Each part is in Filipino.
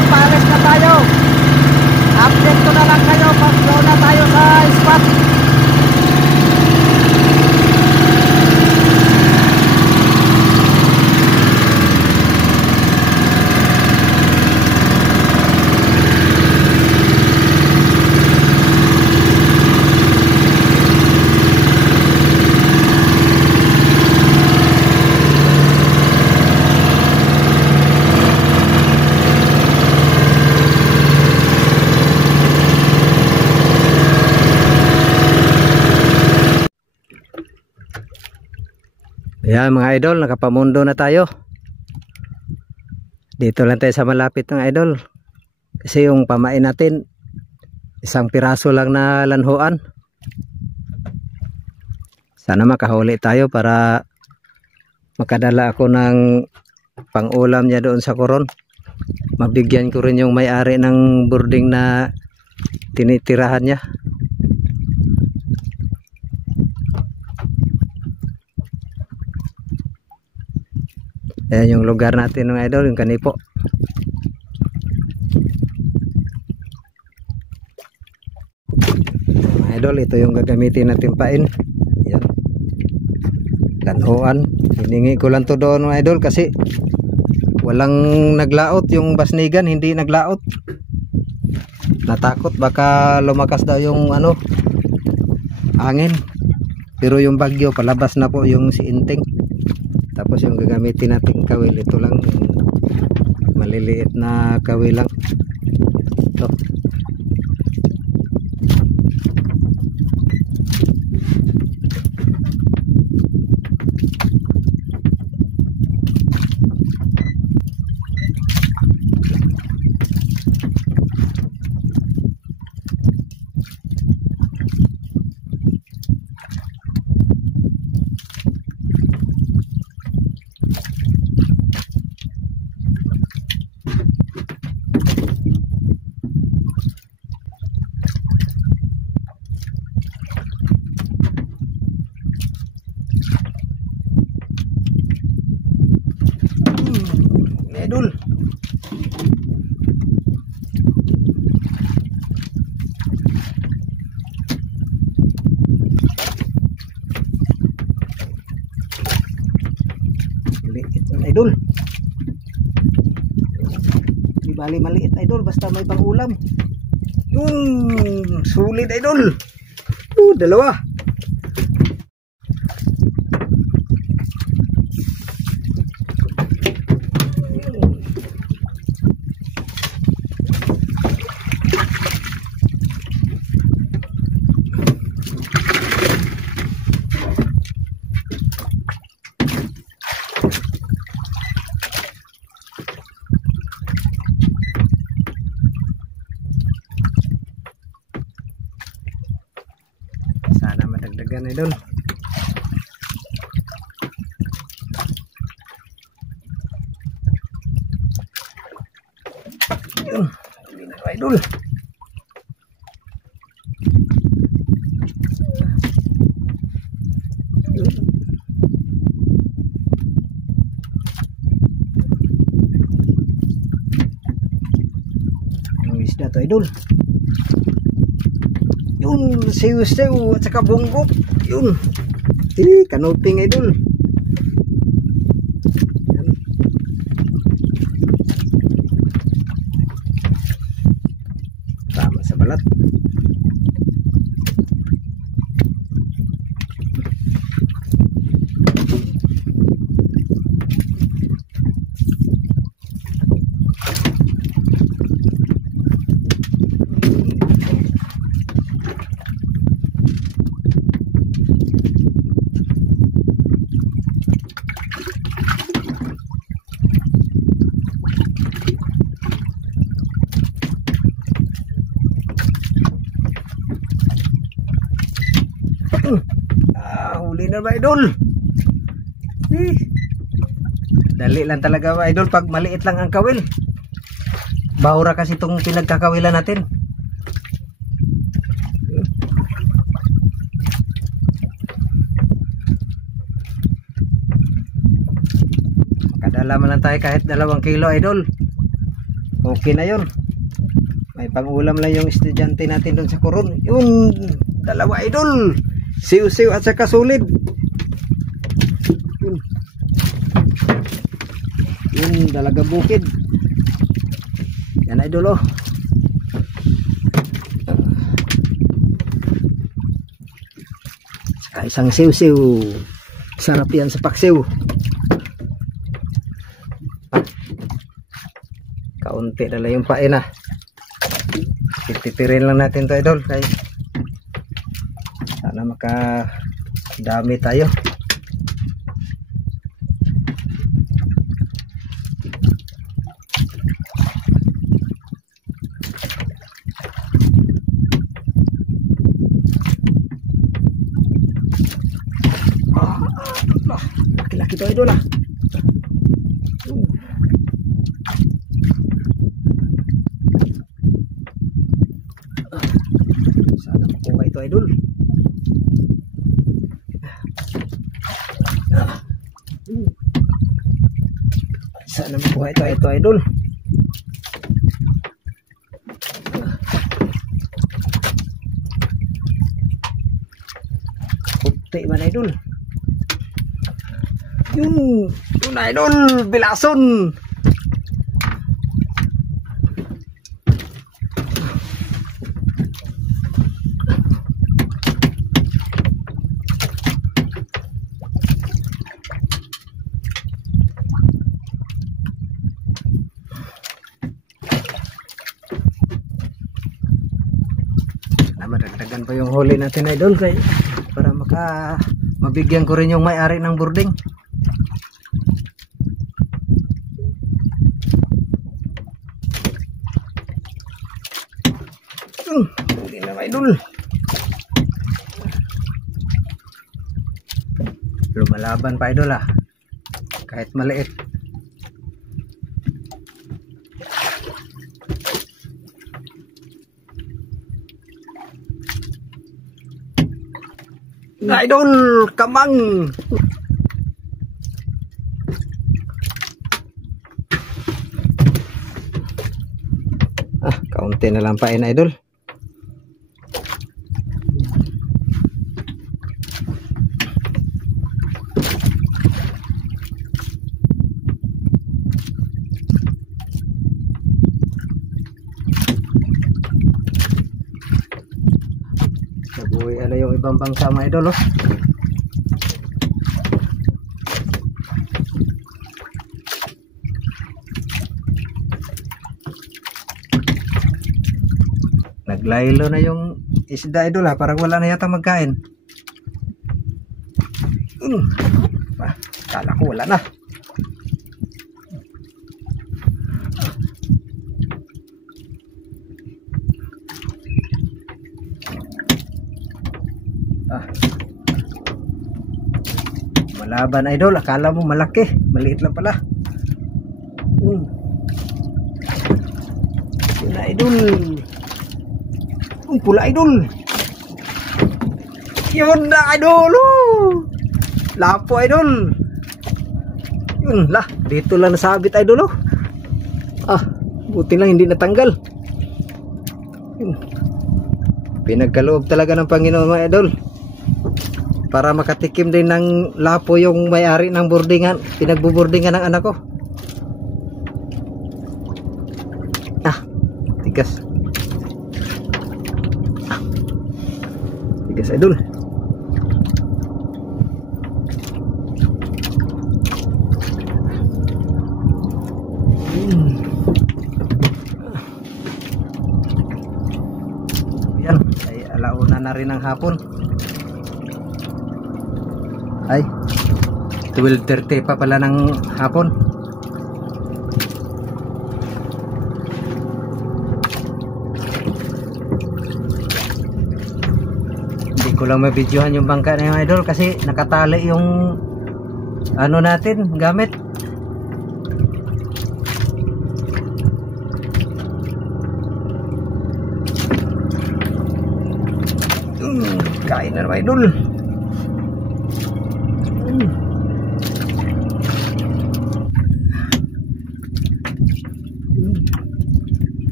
idol, paalis na tayo. Update ko na lang kayo pag doon na tayo sa spot. Ayan mga idol, nakapamundo na tayo. Dito lang tayo sa malapit ng idol. Kasi yung pamain natin, isang piraso lang na lanhuan. Sana makahuli tayo para makadala ako ng pang-ulam niya doon sa koron. Mabigyan ko rin yung may-ari ng boarding na tinitirahan niya. Ayan yung lugar natin mga idol, yung Kanipo. Mga idol, ito yung gagamitin natin pain. Ayan. Lanhuan. Hiningi ko lang to doon mga idol kasi walang naglaot. Yung basnigan hindi naglaot. Natakot baka lumakas daw yung hangin. Pero yung bagyo palabas na po yung siinting. Tapos yung gagamitin natin kawil, ito lang maliliit na kawil lang. Ito. Idol. Maliit idol. Di bali maliit idol basta may pang-ulam. Sulit idol. Dalawa. Sana madagdagan idol. Hindi na idol. Ang isda to idol. Yun, sew-sew at saka bonggok. Yun. Kanuping idol. Yan. Tama sa balat. Huli na ba idol? Dali lang talaga ba idol pag maliit lang ang kawil. Bahura kasi itong pinagkakawilan natin. Kadala man lang tayo kahit 2 kilo idol. Okay na yun. May pang-ulam lang yung estudyante natin doon sa Coron. Yung dalawa idol. Siw-siw at saka solid. Yun dalaga bukid. Yan idol oh. Saka isang siw-siw. Sarap yan sa paksiw. Kaunti na lang yung pain ah. Titirin lang natin to idol. Kaya sana makadami tayo. Laki-laki to idol ah. Sana makuha ito idol. Sana makuha ito idol. Kunti man idol. Yun idol, bilason. Madagdagan pa yung huli natin idol kay para mabigyan ko rin yung may-ari ng boarding. Hindi na idol. Lumalaban pa idol ah. Kahit maliit. Idol, kamang. Kaunti na lang pain idol. Nabuhay ano yung ibang bangsa mga idol oh. Naglaylo na yung isda idol ha. Parang wala na yata magkain. Kala ko wala na. Malaban idol. Akala mo malaki. Maliit lang pala. Yun na idol. Pula idol. Yun na idol. Lapo idol. Yun lah. Dito lang nasabit idol oh. Buti lang hindi natanggal. Yun. Pinagkaloob talaga ng Panginoon mga idol. Para makatikim din ng lapo yung may-ari ng boardingan. Pinagbuboardingan ng anak ko. Tigas. Tigas idol. Yan, ay alauna na rin ang hapon. Ay 12:30 pa pala ng hapon. Hindi ko lang mabidyohan yung bangka na yung idol kasi nakatali yung ano natin gamit. Kain na naman idol.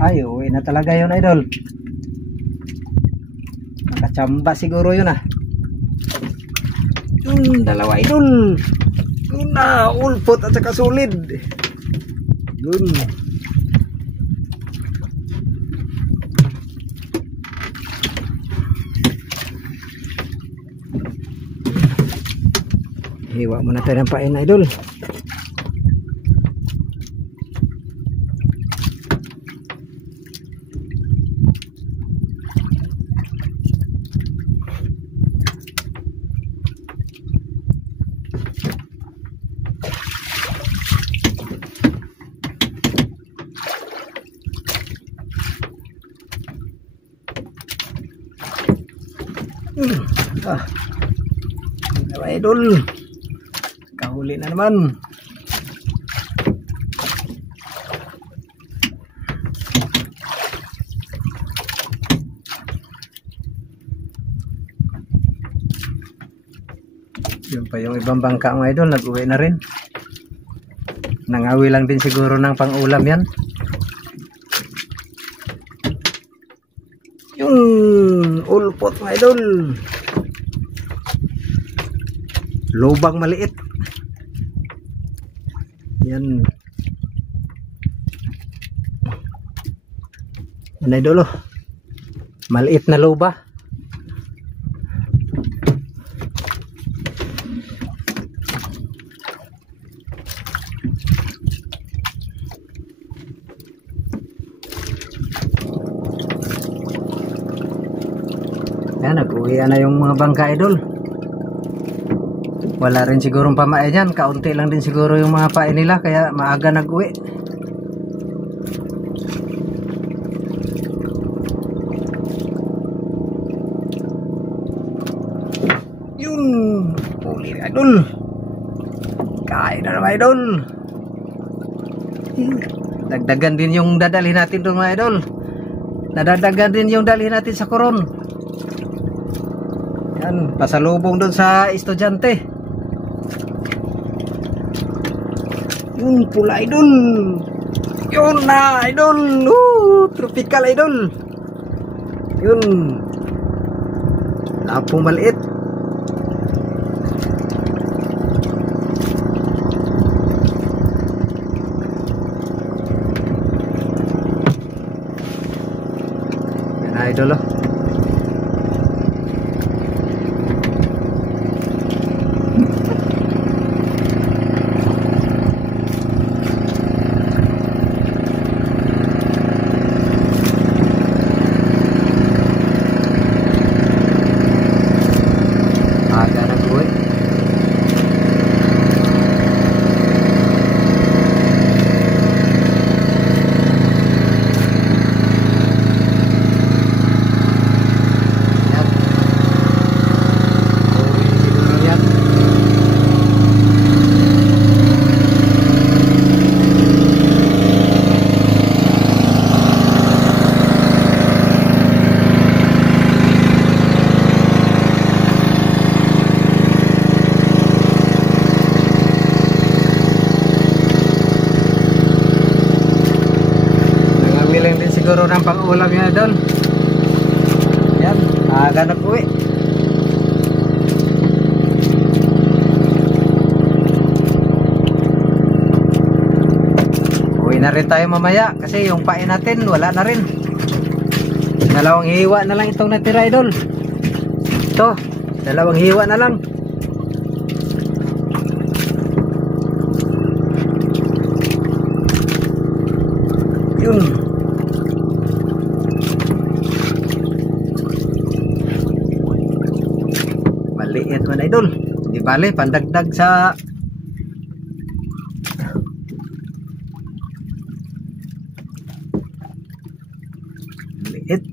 Ay, uwi na talaga yun, idol. Nakachamba siguro yun ah. Yun, dalawa idol. Yun na, ulpot at saka solid. Yun. Hiwa muna tayo ng pain, idol. Idol, kahuli na naman. Yun pa yung ibang bangka mga idol, nag-uwi na rin. Nangawi lang din siguro ng pang-ulam yan. Yun, ulpot mga idol. Lubang maliit. Yan. Yan idol oh. Maliit na luba. Yan, nag-uwi na yung mga bangka idol. Wala rin sigurong pamain yan. Kaunti lang din siguro yung mga pain nila. Kaya maaga nag-uwi. Yun. Huli na idol. Kain na naman idol. Dagdagan din yung dadalhin natin doon mga idol. Nadadagan din yung dalhin natin sa Coron. Yan. Pasalubong doon sa estudyante. Yun, pula idol. Yun na idol. Tropical idol. Yun. Lapong maliit. Yan na idol oh. Siguro ng pang-ulam yan idol. Yan, aga nag-uwi. Uwi na rin tayo mamaya kasi yung pain natin wala na rin. Dalawang hiwa na lang itong natira idol. Ito, dalawang hiwa na lang. Yun. Maliit man idol. Di bale, pandagdag sa maliit.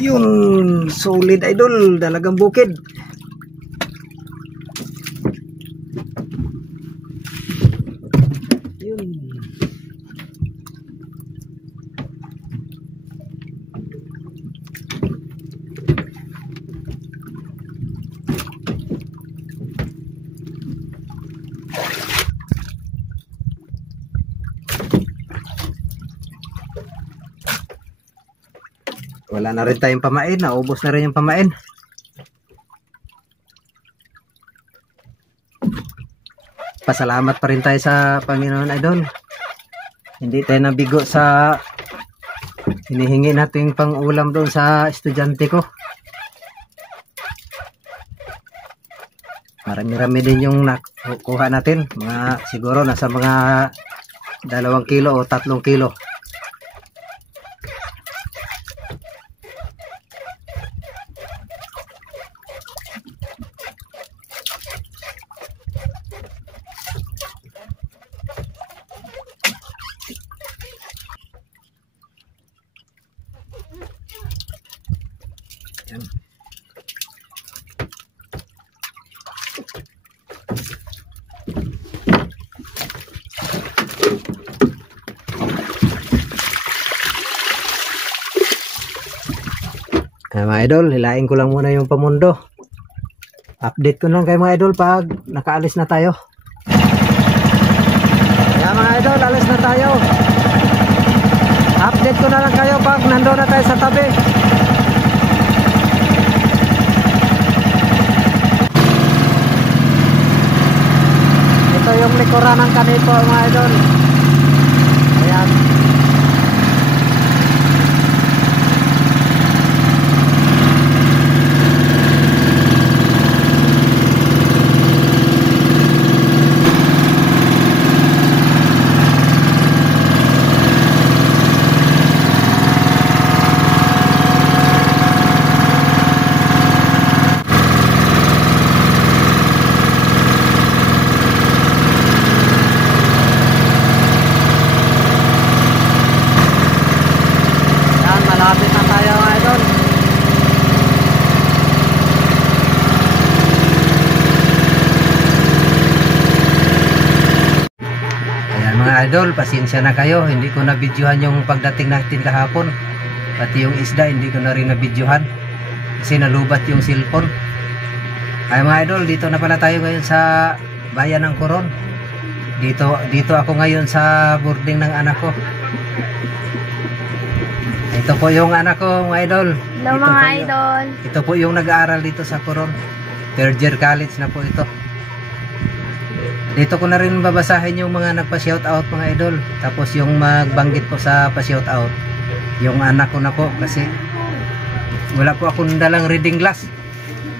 Yun, solid idol, dalagang bukid. Yun. Wala na rin tayong pamain, naubos na rin yung pamain. Pasalamat pa rin tayo sa Panginoon, idol. Hindi tayo nabigo sa hinihingi natin pang ulam doon sa estudyante ko. Marami-rami din yung nakuha natin. Siguro nasa mga 2 kilo o 3 kilo. Yan. Mga idol, hilain ko lang muna yung pamundo. Update ko lang kayo mga idol pag nakaalis na tayo. Kaya mga idol, alis na tayo. Update ko na lang kayo pag nandoon na tayo sa tabi. Ito yung likuran ng kanito mga idol. Ayan. Malapit na tayo mga idol. Ayan mga idol, pasensya na kayo. Hindi ko na videohan yung pagdating natin kahapon. Pati yung isda hindi ko na rin na videohan. Kasi nalubat yung cellphone. Ay mga idol, dito na pala tayo ngayon sa bayan ng Coron. Dito ako ngayon sa boarding ng anak ko. Ito po yung anak ko mga idol. Hello mga idol. Ito po yung nag-aaral dito sa Coron. 3rd year college na po ito. Dito ko na rin babasahin yung mga nagpa-shoutout mga idol. Tapos yung magbanggit po sa pa-shoutout, yung anak ko na po kasi wala po akong dalang reading glass.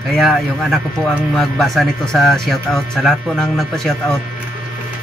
Kaya yung anak ko po ang magbasa nito sa shoutout. Sa lahat po ng nagpa-shoutout,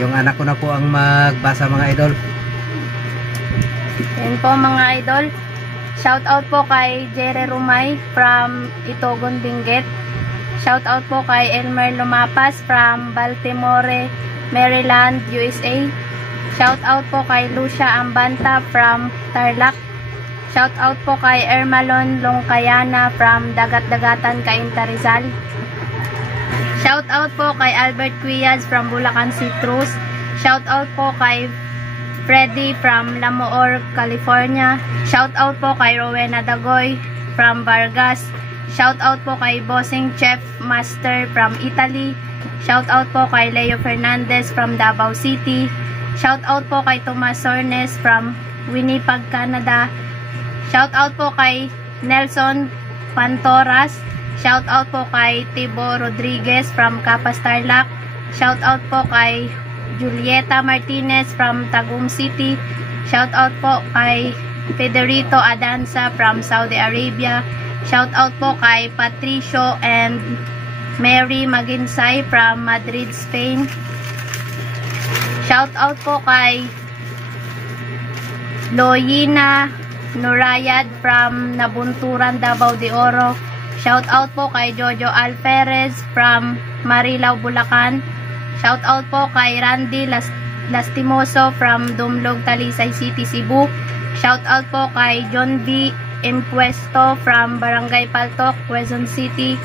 yung anak ko na po ang magbasa mga idol. Yan po mga idol. Shout out po kay Jerry Rumay from Itogon, Benguet. Shout out po kay Elmer Lumapas from Baltimore, Maryland, USA. Shout out po kay Lucia Ambanta from Tarlac. Shout out po kay Ermalon Longkayana from Dagat-Dagatan, Cainta, Rizal. Shout out po kay Albert Quiaz from Bulacan Citrus. Shout out po kay Freddy from Lamoor, California. Shout out po kay Rowena Dagoy from Vargas. Shout out po kay Bossing Chef Master from Italy. Shout out po kay Leo Fernandez from Davao City. Shout out po kay Tomas Sornes from Winnipeg, Canada. Shout out po kay Nelson Pantoras. Shout out po kay Tibo Rodriguez from Capas, Tarlac. Shout out po kay Julieta Martinez from Tagum City. Shout out po kay Federico Adanza from Saudi Arabia. Shout out po kay Patricio and Mary Maginsay from Madrid, Spain. Shout out po kay Loyina Nurayad from Nabunturan, Davao de Oro. Shout out po kay Jojo Alperez from Marilao, Bulacan. Shout out po kay Randy Lastimoso from Dumlog, Talisay City, Cebu. Shout out po kay John B. Impuesto from Barangay Paltok, Quezon City.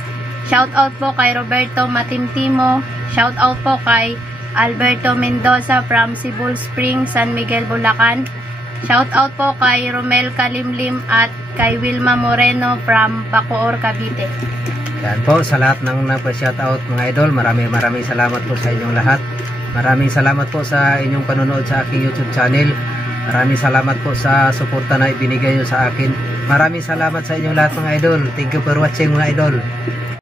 Shout out po kay Roberto Matimtimo. Shout out po kay Alberto Mendoza from Sibul Springs, San Miguel, Bulacan. Shout out po kay Romel Kalimlim at kay Wilma Moreno from Bacoor, Cavite. Yan po sa lahat ng nagpa-shoutout mga idol. Maraming salamat po sa inyong lahat. Maraming salamat po sa inyong panonood sa aking YouTube channel. Maraming salamat po sa suporta na ibinigay nyo sa akin. Maraming salamat sa inyong lahat mga idol. Thank you for watching mga idol.